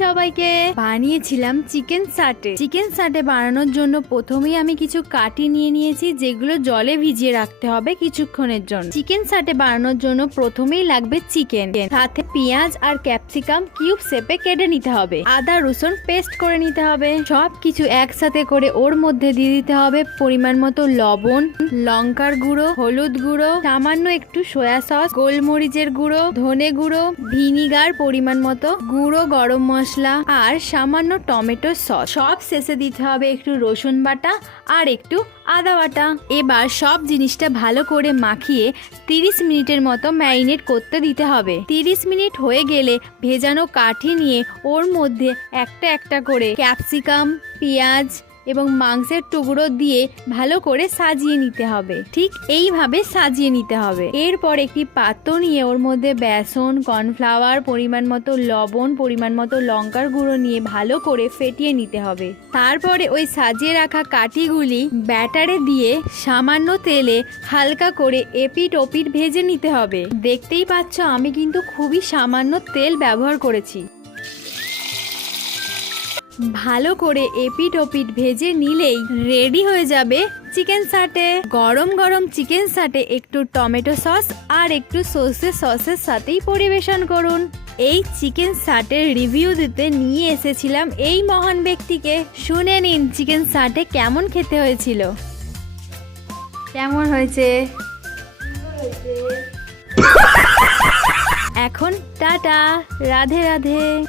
সবাইকে। বানিয়েছিলাম chicken সাটে। Chicken সাটে বানানোর জন্য প্রথমেই আমি কিছু কাটি নিয়ে নিয়েছি, যেগুলো জলে ভিজিয়ে রাখতে হবে কিছুক্ষণের জন্য। চিকেন সাটে বানানোর জন্য প্রথমেই লাগবে চিকেন, সাথে পেঁয়াজ আর ক্যাপসিকাম কিউব শেপে কেটে নিতে হবে। আদা রসুন পেস্ট করে নিতে হবে। সব কিছু একসাথে করে ওর মধ্যে দিয়ে দিতে হবে পরিমাণ মতো লবণ, লঙ্কার গুঁড়ো, হলুদ গুঁড়ো, সামান্য একটু সয়া সস, গোলমরিচের গুঁড়ো, ধনে গুঁড়ো, ভিনিগার পরিমাণ মতো, গুঁড়ো গরম মশলা আর সামান্য টমেটো সস। সব শেষে দিতে হবে একটু রসুন বাটা আর একটু আদা বাটা। এবার সব জিনিসটা ভালো করে মাখিয়ে 30 মিনিটের মতো ম্যারিনেট করতে দিতে হবে। 30 মিনিট হয়ে গেলে ভেজানো কাঠি নিয়ে ওর মধ্যে একটা একটা করে ক্যাপসিকাম, পেঁয়াজ এবং মাংসের টুকরো দিয়ে ভালো করে সাজিয়ে নিতে হবে। ঠিক এইভাবে সাজিয়ে নিতে হবে। এরপর একটি পাত্র নিয়ে ওর মধ্যে বেসন, কর্নফ্লাওয়ার, পরিমাণ মতো লবণ, পরিমাণ মতো লঙ্কার গুঁড়ো নিয়ে ভালো করে ফেটিয়ে নিতে হবে। তারপরে ওই সাজিয়ে রাখা কাঠিগুলি ব্যাটারে দিয়ে সামান্য তেলে হালকা করে এপিট ওপিট ভেজে নিতে হবে। দেখতেই পাচ্ছ আমি কিন্তু খুবই সামান্য তেল ব্যবহার করেছি। ভালো করে এপিট ওপিট ভেজে নিলেই রেডি হয়ে যাবে চিকেন সাটে। গরম গরম চিকেন সাটে একটু টমেটো সস আর একটু সর্ষে সসের সাথেই পরিবেশন করুন। এই চিকেন সাটের রিভিউ দিতে নিয়ে এসেছিলাম এই মহান ব্যক্তিকে। শুনে নিন চিকেন সাটে কেমন খেতে হয়েছিল। কেমন হয়েছে? এখন টাটা, রাধে রাধে।